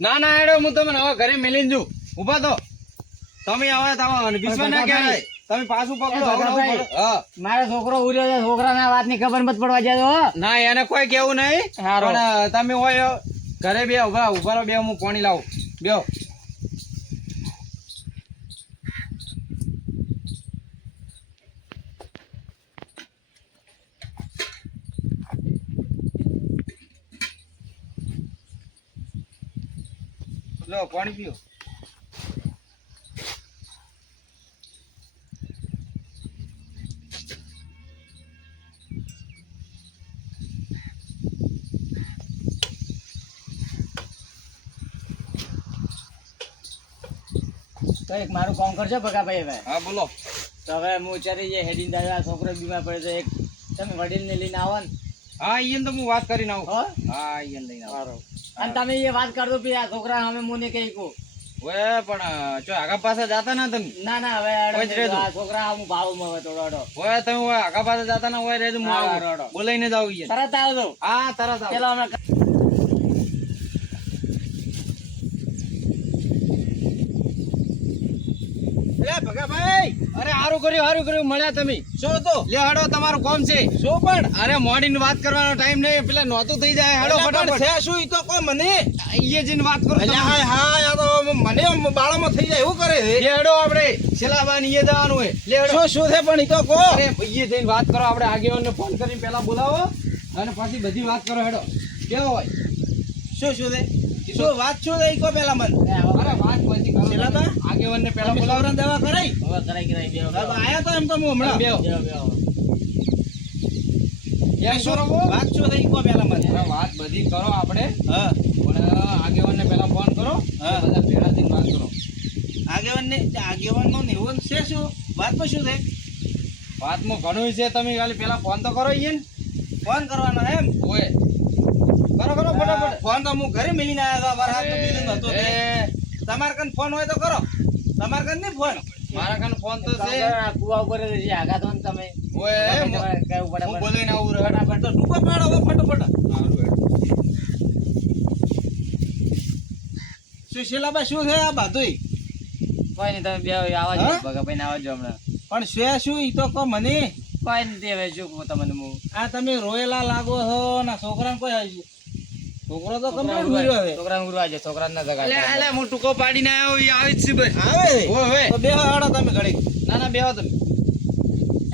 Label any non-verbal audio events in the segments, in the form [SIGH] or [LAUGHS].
ના ના એડો હું તમને હવે ઘરે મેલીને જઉં. ઊભા તો. તમે હવે તમે વિશ્વ ના કહેવાય. તમે પાછું પકડો મારો છોકરો ઉર્યો છે છોકરાના વાતની ખબર મત પડવા જતો. ના એને કોઈ કેવું નહીં. પણ તમે હોય ઘરે બે ઊભા ઊભા બે હું પાણી લાવું. બેહો. લો પાણી પીઓ. તો એક મારું કામ કરજો ભગાભાઈ હવે. હા બોલો. તો હવે હું વિચારી જે હેડીન દાદા છોકરો બીમાર પડે તો એક તમે વડીલને લઈને આવો ને. હા ઈયન તો હું વાત કરીને આવું. હો? હા ઈયન લઈને આવું. અને તમે એ વાત કરજો કે આ છોકરા અમે મુને કઈ કહું ઓએ પણ જો આગા પાસે જાતા ના તમે ના ના હવે. આ છોકરા હું ભાવમાં હવે થોડો ઓય તમે આગા પાસે જાતા ના હોય રે હું. બોલાઈને જ આવું તરત આવજો હા તરત આવું. પેલા અમે અરે ભગાભાઈ અરે હારું કર્યું હારું કર્યું મળ્યા તમે. શું તો લે હાડો તમારું કોમ છે. શું પણ? અરે મોર્નિંગ વાત કરવાનો ટાઈમ નહીં પેલા નોતું થઈ જાય. હાડો ફટાફટ. છે શું ઈ તો કો મને? ઈએ જઈને વાત કરો અલ્યા હા હા આ તો મને બાળામાં થઈ જાય એવું કરે લે હાડો આપણે છેલ્લા ઈએ જવાનું હોય. લે હાડો. શું શું છે પણ ઈ તો કો? અરે ઈએ જઈને વાત કરો આપણે આગેવાનને ફોન કરીને પેલા બોલાવો. અને પછી બધી વાત કરો હેડો. કેવો હોય? શું શું છે? શું વાત શું છે ઈ કો પેલા મને? અરે વાત કરો છેલ્લા પેલા તમે દવા કરાઈ. હવે કરાઈ કરાઈ બેહો, હા, તો બેહો. આયા તો એમ તો હું હમણાં. બેહો. બેહો, બેહો. કેમ શું કરો વાત શું છે કો પેલા મને. વાત બધી કરો આપણે. હા. પણ આગેવાનને પેલા ફોન કરો. હા. બધા ભેળા થઈને વાત કરો. આગેવાન ને આગેવાન નો નિવન છે શું? વાતમાં શું છે? વાતમાં ઘણું છે. તમે ખાલી પેલા ફોન તો કરો ઈયન ફોન કરવાનો એમ? ઓય. કરો કરો ફટાફટ. ફોન તો હું ઘરે મિલીને આવ્યા હતા મારા મિલીને હતો તે. એ, તમારે કન ફોન હોય તો કરો. તમારે કન નહીં ફોન. મારા કન ફોન તો છે. કુવા ઉપર છે, આગા તો તમે. ઓય હું પડે. આવું ફટાફટ તો ડૂબો પાડો હવે ફટાફટ. શું શીલાબા શું છે આ બાધુઈ? કોઈ નહીં તમે બે આવા? જો ભગાભાઈ ને આવા જો હમણાં. પણ શું શું? ઈ તો કહો મને. કોઈ નથી હવે શું તમને હું. આ તમે રોયેલા લાગો છો ના છોકરાને કોઈ આવી છોકરો તો છોકરા કમ્પ્લીટ ભૂલ્યો હવે છોકરાને ગુરવા જો છોકરાને ના જગા જગાડતા. અલે હું ટૂંકો પાડીને આવ્યો ઈ આવી જ છે ભાઈ. આવે છે? ઓય હવે તો બેહો હાડો તમે ઘડી ના ના બેહો તમે.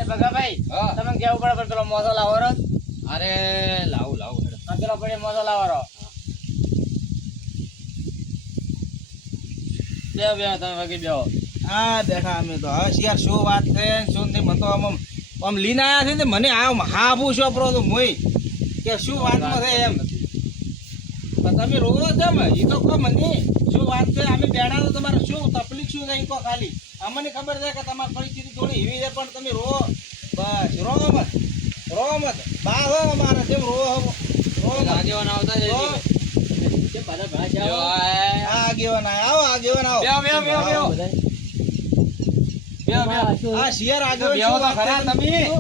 એ ભગાભાઈ ભાઈ તમે કેવું પડે પણ પેલો મોસો લાવો રો? અરે લાવું લાવું. પેલો પડે મોસો લાવો રો. બેહો બેહો તમે વગી બેહો. હા દેખા અમે તો. હવે શિયાર શું વાત છે? શું નહીં મને તો આમ આમ- આમ લીને આયા છે ને મને આમ હા પૂછો પરો તો મોઈ. કે શું વાતમાં છે? એમ? તમે રોવો કેમ એ તો કહો મને શું વાત છે? અમે બેઠા તો તમારે શું તકલીફ શું થાય એ કહો ખાલી. અમને ખબર છે કે તમારી પરિસ્થિતિ થોડી એવી છે પણ તમે રોવો. બસ રોવો મત. રોવો મત. બા હો અમારે જેમ રોવો હો. રોવો આગેવાન આવતા જ રોવો. હજી. જે બધા ભેળા જો જાઓ. આ- આ આગેવાન આવો આગેવાન આવો. આ શિયાર આગેવાન છે? તમે?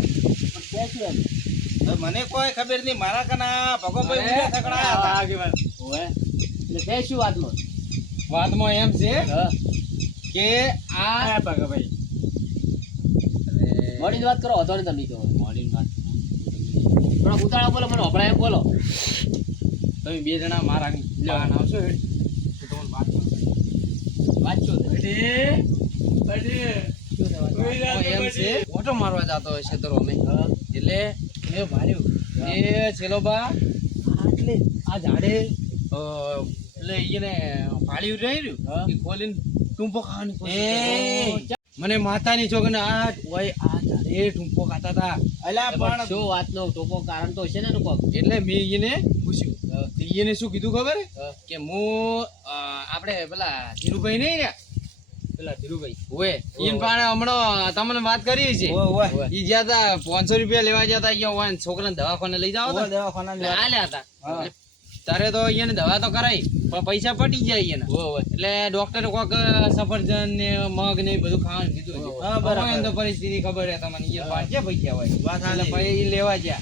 મને કોઈ ખબર નહીં. મારા કના ભગવાન ભાઈ થકડાયા હતા. એટલે શું વાતમાં? વાતમાં એમ છે હા. કે આ હા, ભગાભાઈ. મોડીની વાત કરો હતો ને તમે તો. મોડીની વાત ઉતાળા બોલો મને હમણાં એમ બોલો. તમે બે જણા મારા બહાર આવશો તો વાત કરું. વાંચો તો. એમ છે? ઓટો મારવા જતો હોય છે તો અમે. એટલે મેં માર્યું એ છેલ્લો બા. આટલે આ ઝાડે એટલે એને પાળ્યું રહ્યું. એ ખોલીને ટૂંપો ખાવાની કોશિશ મને માતાની છોકરીને આ ઓય આ તારે ટૂંપો ખાતા હતા અલ્યા પણ શું વાતનો ટૂંપો કારણ તો છે ને નું કોક એટલે મેં એને પૂછ્યું. એને શું કીધું ખબર? કે હું આપણે પેલા ધીરુભાઈ નહીં રહ્યા? પેલા ધીરુભાઈ. ઓય ઈન પાણે હમણાં તમને વાત કરી છે. ઈ જ્યાં પાંચસો રૂપિયા લેવા ગયા તા અહીંયા છોકરાને દવાખાને લઈ જાવ દવાખાને હતા. એટલે તારે તો અહીંયા દવા તો કરાઈ પણ પૈસા પટી જાય અહીંયા એટલે ડોક્ટર કોક સફરજન ને મગ ને બધું ખાવાનું કીધું હા, બરાબર. તો પરિસ્થિતિ ખબર છે તમને અહીંયા બહાર ક્યાં પૈસા હોય. વાત એટલે પછી લેવા ગયા.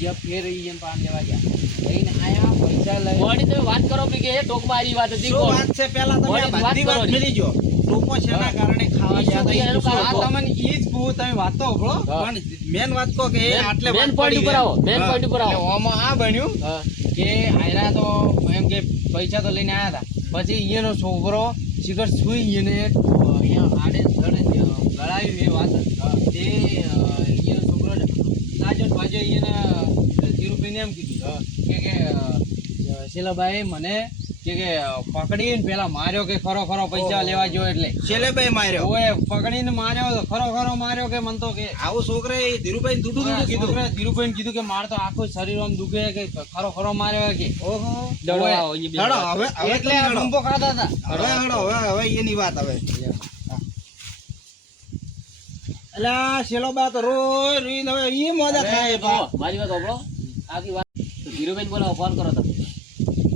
ગયા ફેર ઈ પાન લેવા ગયા. લઈને આયા પૈસા લઈ. મોડી તમે વાત કરો કે એ ટોક મારી વાત હતી વાત છે? પેલા તમે બધી વાત મિલી જો લોકો શેના કારણે ખાવા ગયા હતા આ તમને ઈ જ પૂછું તમે વાત તો પણ મેન વાત કહો કે આટલે મેન વાત ઉપર આવો મેન હા. ઉપર આવો. ઓમાં આ બન્યું. કે આયરા તો એમ કે પૈસા તો લઈને આવ્યા હતા. પછી અહીંયાનો છોકરો શિખર સુઈ એને અહીંયા આડે ધડે ગળાયું એ વાત. તે અહીંયાનો છોકરો લાજો પાછો બાજો ધીરુભાઈને એમ કીધું કે શીલાભાઈ મને કે કે પકડીને પેલા માર્યો કે ખરો ખરો પૈસા લેવા જો એટલે. શેલેભાઈ માર્યો? ઓએ પકડીને માર્યો ખરો ખરો માર્યો કે મન તો કે આવું છોકરે ધીરુભાઈ દૂધું કીધું? છોકરાએ કીધું કે માર તો આખું શરીર આમ દુખે કે ખરો ખરો માર્યો કે. ઓહો. હવે હવે એટલે તમે આ હળો. ડુંબો ખાતા હતા. હવે હવે હવે એની વાત હવે. અલા શેલો બા તો રોઈને હવે મોજા થાય મારી વાત સાંભળો. આખી વાત ધીરુભાઈ બોલાવો ફોન કરો તમે.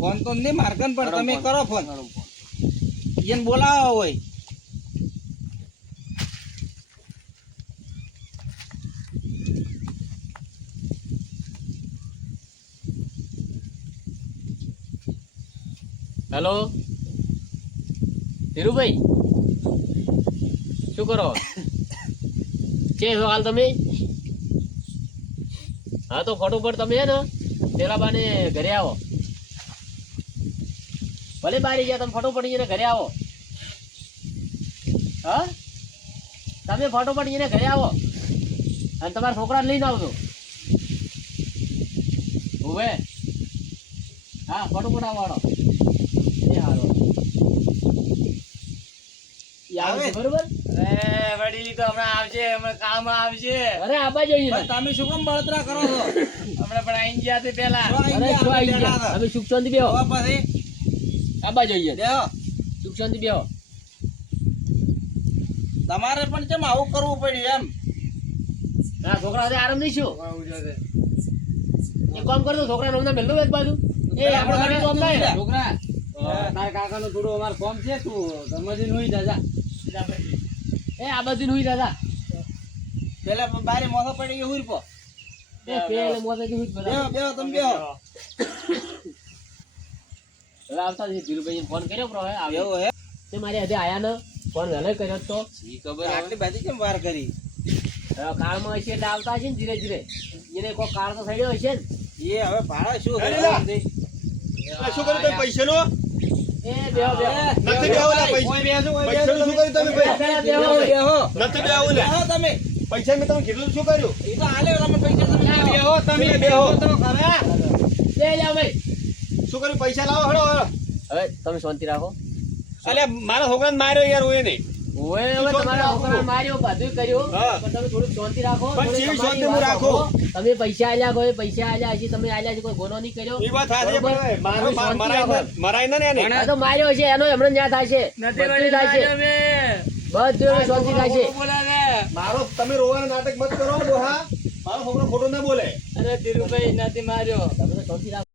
ફોન તો નહીં મારકન પણ તમે કરો ફોન. કરો ફોન. એને બોલાવો હોય. હેલો? ધીરુભાઈ? શું કરો? કે છો હાલ તમે? હા તો ફોટો પર તમે હે ને પેલા બાને ઘરે આવો. ભલે બારી ગયા તમે ફોટો જઈને ઘરે આવો. હા? તમે ફોટો જઈને ઘરે આવો. અને તમારા છોકરાને લઈને આવજો. હોવે હા ફોટો પડાવવાનો એ હારો બરોબર? અરે તો હમણાં આવશે હમણાં કામ આવશે અરે આબા જઈએ તમે. શું કામ બળતરા કરો છો? [LAUGHS] હમણાં પણ આઈ ગયા તે પેલા અમે સુખ શાંતિ બેહો પછી આબા જોઈએ. સુખ શાંતિ બેહો તમારે પણ કેમ આવું કરવું પડ્યું એમ? ના છોકરા સાથે આરામ નહીં શું એ કામ કરજો છોકરા નમના મેલતો એક બાજુ. એ આપણે ઘરે કામ ના છોકરા તારા કાકા નું થોડું અમારે કોમ છે તું સમજી હોઈ દાદા. એ આ બાજુ હુઈ દાદા પેલા બારે મોસો પડી ગયો હુરપો એ પેલે મોસો થી હુઈ બે બે તમે બેહો હવે આવતા જ ધીરુભાઈ ફોન કર્યો પ્રો આવ્યો. હે? તે મારી હજી આયા ને ફોન વહેલો કર્યો તો. ઈ ખબર આટલી બધી કેમ વાર કરી? કાળમાં હશે એટલે આવતા હશે ને ધીરે ધીરે. એને કોઈ કાળ તો થયો હશે ને? એ હવે ભાડા શું અરે શું કર્યું તમે પૈસાનો? એ બેહો બેહો. નથી બેહવું લા પૈસા. શું કર્યું તમે ભાઈ? પેલા બેહો. બેહો બેહો. નથી બેહવું લે. બેહો તમે. પૈસા મેં તમને કીધું શું કર્યું? એ તો હાલે તમે પૈસા તમે બેહો. બેહો તમે તમે બેહો. બેહો. તો ખરા બે જા ભાઈ. શું કર્યું? પૈસા લાવો હળો હળો. હવે તમે શાંતિ રાખો. અલે મારા છોકરાને માર્યો યાર હું નહીં. ઓએ હવે તમારા છોકરાને માર્યો બધું કર્યું. પણ તમે થોડુંક શાંતિ રાખો પણ જેવી શાંતિ હું વાત તમે પૈસા આલ્યા કોઈ પૈસા આલ્યા હજી તમે આલ્યા છે કોઈ ગુનો નહીં કર્યો. એ વાત સાચી પણ મારો મરાય મરાય ને એને. આ તો માર્યો છે એનો હમણાં ન્યા થાય છે. બધું થાય છે. બધું શાંતિ થાય છે. મારો તમે રોવાના નાટક મત કરો ડોહા મારો છોકરો ખોટો ના બોલે. અરે ધીરુભાઈ નથી માર્યો. તમે તો શાંતિ રાખો.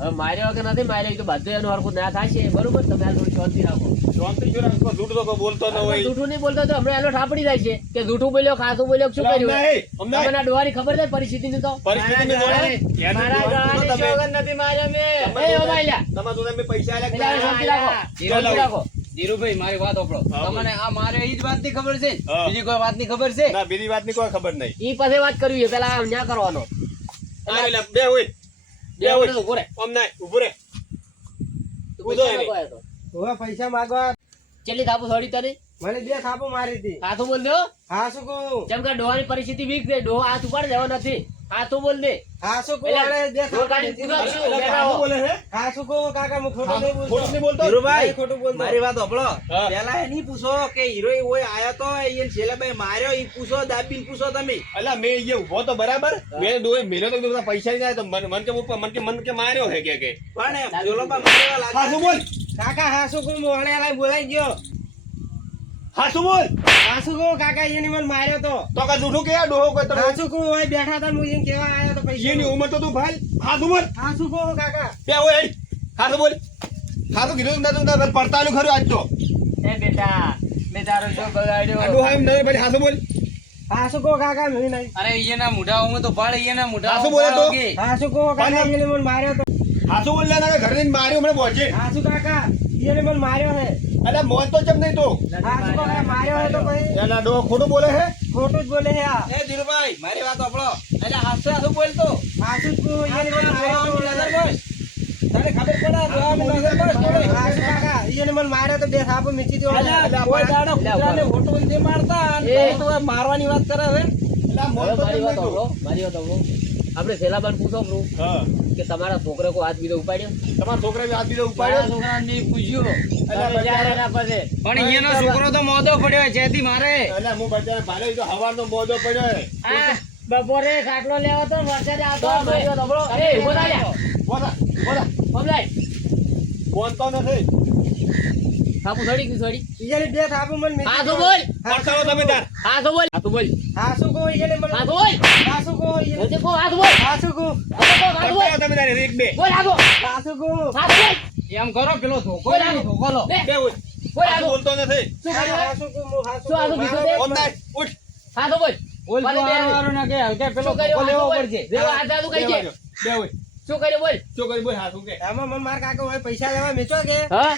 હવે માર્યો કે નથી માર્યો તો બધું એનું હરખું ના થાય છે. બરોબર? તમે આ થોડી શાંતિ રાખો. શાંતિ શું રાખો જૂઠ તો બોલતો ન હોય. જૂઠું નહીં બોલતો તો હમણાં એનો ઠાપડી જાય છે. કે જૂઠું બોલ્યો ખાસું બોલ્યો શું કર્યું? નહીં, અમને નહીં. તમને આ ડોહાની ખબર છે પરિસ્થિતિની તો? પરિસ્થિતિને જોડે. મારા જોવાનું ગળાની નથી માર્યો મેં. એ ઓ ભાઈલા તમારા જોડે મેં પૈસા આલ્યા શાંતિ રાખો શાંતિ રાખો. ધીરુભાઈ મારી વાત સાંભળો તમને આ મારે એ જ વાતની ખબર છે? બીજી કોઈ વાતની ખબર છે? ના બીજી વાતની કોઈ ખબર નહીં. ઈ પાસે વાત કરવી પેલા આમ ન્યા કરવાનો. બે હોય. બે હોય. ઊભો રહે. આમ ના ઉભું રે તું પૈસા. માંગવા આવ્યો હવે પૈસા માંગવા કેટલી થાપુ થોડી તને મને બે થાપો મારી હતી હાથું બોલ દે હો. હા શું કહું જેમ કે ડોહાની પરિસ્થિતિ વીક છે ડોહો હાથ ઉપાડી દેવા નથી હાથું બોલ દે. હા શું કહું? પેલા અરે બે હો. બોલે હે હા શું કહું? કાકા મુ ખોટું નહીં બોલતો. ખોટું નહીં બોલતો? ધીરુભાઈ ખોટું બોલતો. મારી વાત સાંભળો. પેલા એ નહીં પૂછો કે હીરો એ ઓય આયો તો એને છેલ્લાભાઈ માર્યો ઈ પૂછો દાબીન પૂછો તમે. અલા મે અહીંયા ઊભો તો બરાબર. મે દોય મેલો તો બધા પૈસા નહીં તો મન મન કે મન કે મન કે માર્યો હે કે કે. પણ જોલોબા મારેવા લાગે. હા શું બોલ? કાકા હા શું કહું? મોહણે લાઈ બોલાઈ ગયો. હા શું બોલ હાસુ કો કાકા એની મને માર્યો તો. તો કા જૂઠું કે ડોહો કોઈ હા તમે? શું કહું હોય બેઠા તા હું કેવા આયો તો પૈસા એની ઉંમર તો તું ભાઈ. હાસુ બોલ હાસુ કો કાકા? બે ઓય હેડ. હા બોલ હાસુ તો કીધું નતું નતું પડતાલું ખરું આજ તો. એ બેટા મે તારો જો બગાડ્યો. આ ડોહા એમ નહીં ભાઈ હાસુ બોલ હાસુ કો કાકા? મેં નહીં. અરે અહીંયાના મોઢાઓમાં તો પાડ અહીંયાના મોઢા હાસુ બોલે તો? હાસુ કો કાકા? એને મને માર્યો તો. હાસુ બોલ ના ઘરે ને માર્યું મને પહોંચે હાસુ કાકા? એને મને માર્યો હે. અલ્યા મોન તો ચમ નહીં તો? હા માર્યો હે તો પછી એના ડો ખોટું બોલે હે? ખોટું જ બોલે છે આ. એ ધીરુભાઈ મારી વાત સાંભળો. એટલે હાથે હાથું બોલતો હા એને મને તો નજર. તને ખબર પડે નજર હા એને મને માર્યો તો બે સાપ મીચી દો કોઈ દાડો કૂતરાને હોટો નથી મારતા એ. તો મારવાની વાત કરે છે અલ્યા મોન તો મારી વાત સાંભળો, મારી વાત સાંભળો. આપણે સેલાબાન પૂછો બરો હા. કે તમારા છોકરા કોઈ હાથ બીજો ઉપાડ્યો? તમારા છોકરા બી હાથ બીજો ઉપાડ્યો? છોકરા ને પૂછ્યું પણ અહીંયાનો છોકરો તો મોદો પડ્યો જેથી મારે. એટલે હું બચારા ભાલે તો હવાનો મોદો પડ્યો હે બપોરે ખાટલો લેવો તો વરસાદ આવતો. અરે, ઊભો થા બોલા બોલા. પમલાઈ. ફોન તો નથી. થાપુ છોડી કે છોડી? એને બે થાપો મને હાથો દો. બોલ. પડકારો તમે તાર તો બોલ. હાથો બોલ. હા શું કહું એને મને તો બોલ. હા શું કહો એને હજી કહો, હાથો બોલ. હા શું કહો હા તો બોલ. તમે તાર એક બે બોલ હાથો. હા શું કહું હાથો બોલ. એમ કરો પેલો ધોકો બોલ લે, ધોકો લો. બે બોલ બોલ હાસુ બોલતો નથી શું હા શું કહો હા શું હાથો બીજો દે? ઓમ થાય ઉઠ હાથો બોલ. બોલ મને તો ના કે હલકે પેલો ધોકો લેવો પડશે લેવો, આ દાદુ કઈ છે? બે બોલ શું કરે બોલ શું કરે બોલ હાસુ કે આમાં મન માર કાકો હોય પૈસા લેવા મેચો કે હા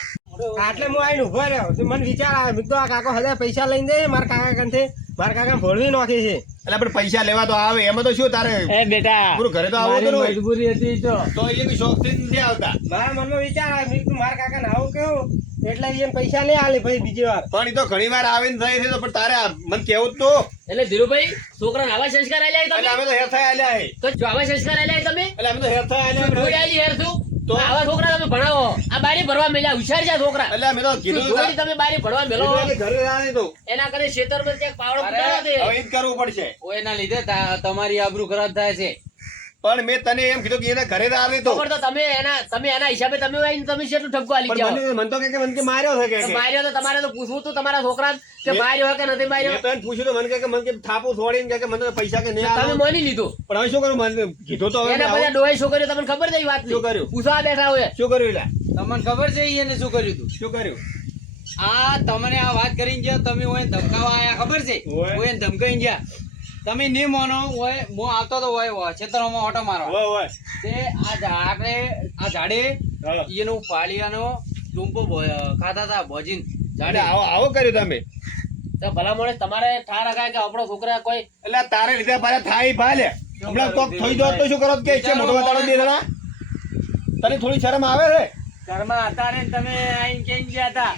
આટલે હું આવીને ઊભો રહ્યો. મને વિચાર આવે મેં કીધું આ કાકો હજાર પૈસા લઈને દે મારા કાકા કંઠે. મારા કાકા ભોળવી નાખે છે. એટલે આપણે પૈસા લેવા તો આવે એમાં તો શું તારે? એ બેટા પૂરું ઘરે તો આવો તો મજબૂરી હતી તો. તો એ બી શોખથી નથી આવતા. મારા મનમાં વિચાર આવે મેં મારા કાકા ને આવું કેવું એટલે એમ પૈસા નહીં આલે ભાઈ બીજી વાર. પણ એ તો ઘણી વાર આવીને થઈ છે તો પણ તારે મને કેવું તો. એટલે ધીરુભાઈ છોકરા આવા સંસ્કાર આલ્યા તમે? અમે તો હેર થાય આલ્યા તો આવા સંસ્કાર આલ્યા તમે? એટલે અમે તો હેર થાય આલ્યા હેર તું? તો? આવા છોકરા તમે ભણાવો. આ બારી ભરવા મેલ્યા હુશાર છે છોકરા. એટલે અમે તો કીધું ઢોળી તમે બારી ભરવા મેલો. ઘરે રહ્યા તો. એના કરે ખેતરમાં ક્યાંક પાવડો દે. હવે કરવું પડશે. ઓ એના લીધે તમારી આબરૂ ખરાબ થાય છે. પણ મેં તને એમ કીધું કે એના ઘરે રહ્યા નહીં તો ખબર તો તમે એના તમે એના હિસાબે તમે આવીને તમે કેટલું ઠપકો આલી પણ મને મને તો કે કે મને કે માર્યો છે કે માર્યો તો તમારે તો પૂછવું તો તમારા છોકરા કે માર્યો કે નથી માર્યો? મેં તો એને પૂછ્યું તો મને કે કે મને કે થાપો છોડીને કે કે મને તો પૈસા કે નહીં તમે. માની લીધું. પણ હવે શું કરું? મને કીધું તો હવે એના આવું. બધા ડોહે છોકરીઓ તમને ખબર છે એ વાત શું કર્યું? પૂછવા બેઠા હોય. શું કર્યું એટલે? તમને ખબર છે એને શું કર્યું તું? શું કર્યું? આ તમને આ વાત કરીને ગયા તમે ઓય ધમકાવા આયા ખબર છે? ઓય. ધમકાઈ ગયા તમે નહીં માનો હોય હું આવતો તો હોય ઓય ખેતરોમાં ઓટો મારો. હોય હોય. તે આ ઝાડે આ ઝાડે. એનો પાલિયાનો ટૂંપો ખાતા હતા ભોજીન. ઝાડે. આવો આવો કર્યું તમે. તો ભલા મોડે તમારે ઠાર રખાય કે આપણો છોકરા કોઈ એટલે તારે લીધે પાછા થાય ભાલે. હમણાં કોક થઈ જાત તો શું કરો? કે છે મોટો વાતાડો દે જણા. તને થોડી શરમ આવે રે ઘરમાં હતા ને તમે આઈને કેમ ગયા હતા?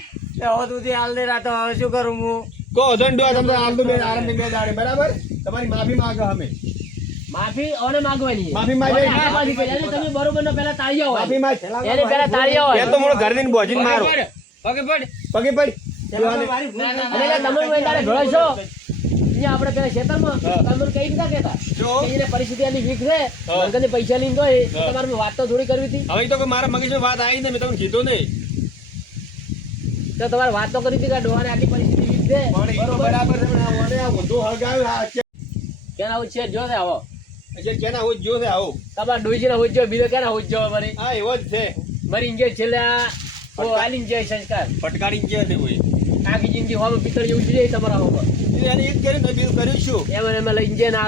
હવે સુધી હાલ દે રાતો હવે શું કરું હું? કો દંડો તમને આલદુ બે આરામ બે દાડે બરાબર? તમારી માફી માંગો અમે. માફી ઓને માંગવાની માફી માંગે. ઓને આગળ પાછી કરી. એટલે તમે બરોબર નો પહેલા તાળી આવો માફી માંગ. એને પહેલા તાળી આવો એ તો મોડો ઘર દીન બોજીન મારો. પગે પડ, પગે પડ. એટલે તમે કોઈ તારે છો? અહીંયા આપણે પેલા ખેતરમાં તમે કઈ રીતના કહેતા? એને પરિસ્થિતિ આની વીક છે હા. પૈસા લઈને તો તમારે વાત તો થોડી કરવી હતી. હવે તો કોઈ મારા મગજમાં વાત આવી ને મેં તમને કીધું નહીં. તો તમારે વાત તો કરી હતી કે ડોહાને આટલી પરિસ્થિતિ વીક છે? બરાબર. છે આ હળગાવ્યું કેના હોય છે જો છે આવો? એટલે કેના હું જ છે આવું? તમારા ડોહીજીના હોય જો બીજો કેના હોય જો મારી હા એવો જ છે. મારી ઇન્જે છેલ્લા ઓ આલીન જાય સંસ્કાર. ફટકારી જે છે કોઈ. આખી જિંદગી હોમ પિત્તળ જેવું છે તમારા હોમ એને એક કરી ને બીજું કર્યું શું? એમાં એમાં લઈને જઈને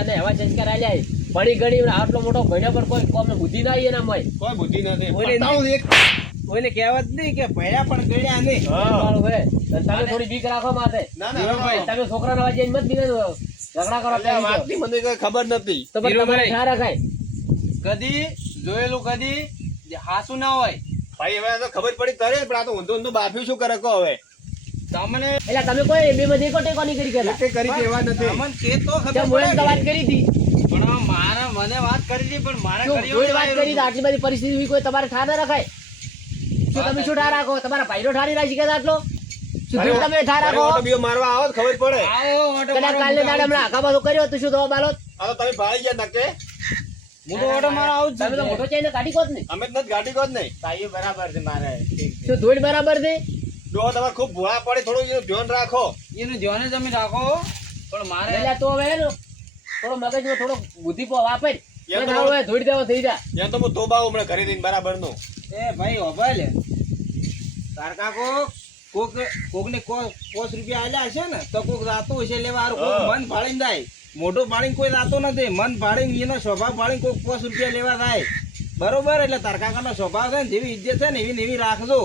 અને હવા સંસ્કાર આલ્યા ભણી ગણી આટલો મોટો ભણ્યા પર કોઈ કોમને બુદ્ધિ ના આવી એના મય કોઈ બુદ્ધિ નથી કોઈને કહેવત નહીં કે ભણ્યા પણ ગણ્યા નહીં. તમે થોડી બીક રાખો માથે ના ના તમે છોકરાના વાજે મત બીને ઝઘડા કરો એટલે વાતની મને કઈ ખબર નથી. તો તમારે. ખ્યાલ રખાય. કદી જોયેલું કદી હાસુ ના હોય. ભાઈ હવે તો ખબર પડી તરે પણ આ તો ઊંધું ઊંધું બાફ્યું શું કરે કો હવે? તમને એટલે તમે કોઈ બે માંથી ટેકો ટેકો નહીં કરી કેતા કે કરી કે નથી. અમને તે તો ખબર પડે. વાત કરી હતી. પણ મારા મને વાત કરી હતી પણ મારા કરી વાત કરી આટલી બધી પરિસ્થિતિ કોઈ તમારે ઠાર ના રખાય? તો તમે શું ઠા રાખો? તમારા ભાઈનો ઠારી રાખી કે આટલો? જોઈ તમે ઠાર અરે રાખો મારવા આવો ખબર પડે. કદાચ મારવા દાડે હમણાં આખા બાજુ કર્યો તો શું થવા બાલો આ તમે ભાળી ગયા નકે? હું ઓટો મારવા આવું તમે તો મોટો ચાઈને કાઢી કોત ને. અમે નથી ગાડી કોત નહીં ભાઈઓ બરાબર છે મારે. શું ધૂળ બરાબર છે? ડોહા તમારે ખૂબ ભૂળા પડે થોડું એનું ધ્યાન રાખો. એનું ધ્યાન જ અમે રાખો. પણ મારે એટલે તો હવે થોડો મગજમાં થોડો બુદ્ધિ પો વાપર. એ દેવો થઈ જા. ત્યાં તો હું તોબા હમણાં ઘરે બરાબરનું એ ભાઈ હોભા લે. તાર કાકો કોક કોકને કોસ રૂપિયા આલ્યા હશે ને તો કોક રાતો હશે લેવા કોક મન ભાળીને જાય. મોટો ભાળીને કોઈ રાતો નથી મન ભાળીને એનો સ્વભાવ ભાળીને કોક કોસ રૂપિયા લેવા થાય બરોબર એટલે તારકાકાનો સ્વભાવ છે ને જેવી ઇજ્જત છે ને એવી ને એવી રાખજો.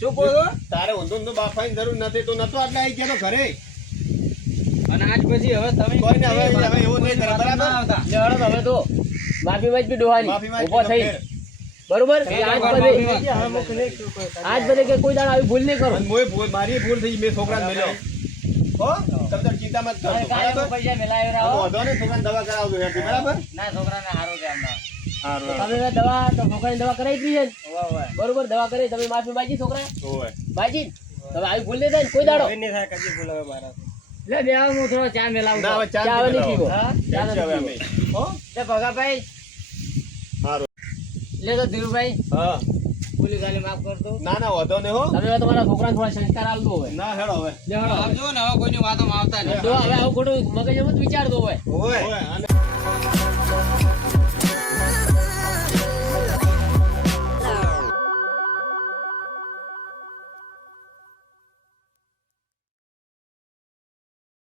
શું કહો છો? તારે ઊંધો ઊંધો બાફાની જરૂર નથી તો નતો આટલા આવી ગયા ઘરે. અને આજ પછી હવે તમે કોઈને હવે હવે એવું નહીં કરે બરાબર? તમે તો માફી ડોહાની. માંગી ઊભો તો થઈ. બરોબર? આજ બધે કે કોઈ દાડા આવી ભૂલ નહીં કરો. મોય ભૂલ મારી ભૂલ થઈ મેં છોકરાને મેલ્યો. હો? તમે ચિંતા મત કરો બરાબર? પૈસા મેલાયો આ વાંધો નહીં છોકરાને દવા કરાવજો હેઠી, બરાબર? ના છોકરાને હારું છે હમણાં. તમે દવા તો છોકરાની દવા કરાવી છે. ને? હોવે. બરોબર દવા કરી તમે માફી માંગી છોકરા બાજી તમે આવી ભૂલ નહીં થાય ને કોઈ દાડો. લે બે હું થોડો ચા મેલાવું ના હવે છું. ચા ચા પી નહીં પીવો. ચા હવે અમે. હો? લે ભગાભાઈ. લે તો ધીરુભાઈ હા. ભૂલી ગાલી માફ કરતો ના ના વધો ને હો. તમે તમારા છોકરાને થોડા સંસ્કાર આલતો હોય ના હેડો હવે. હેડો આપજો ને હવે કોઈની વાતોમાં આવતા નહીં. જો હવે આવું ખોટું મગજમાં વિચારતો હોય. હોય.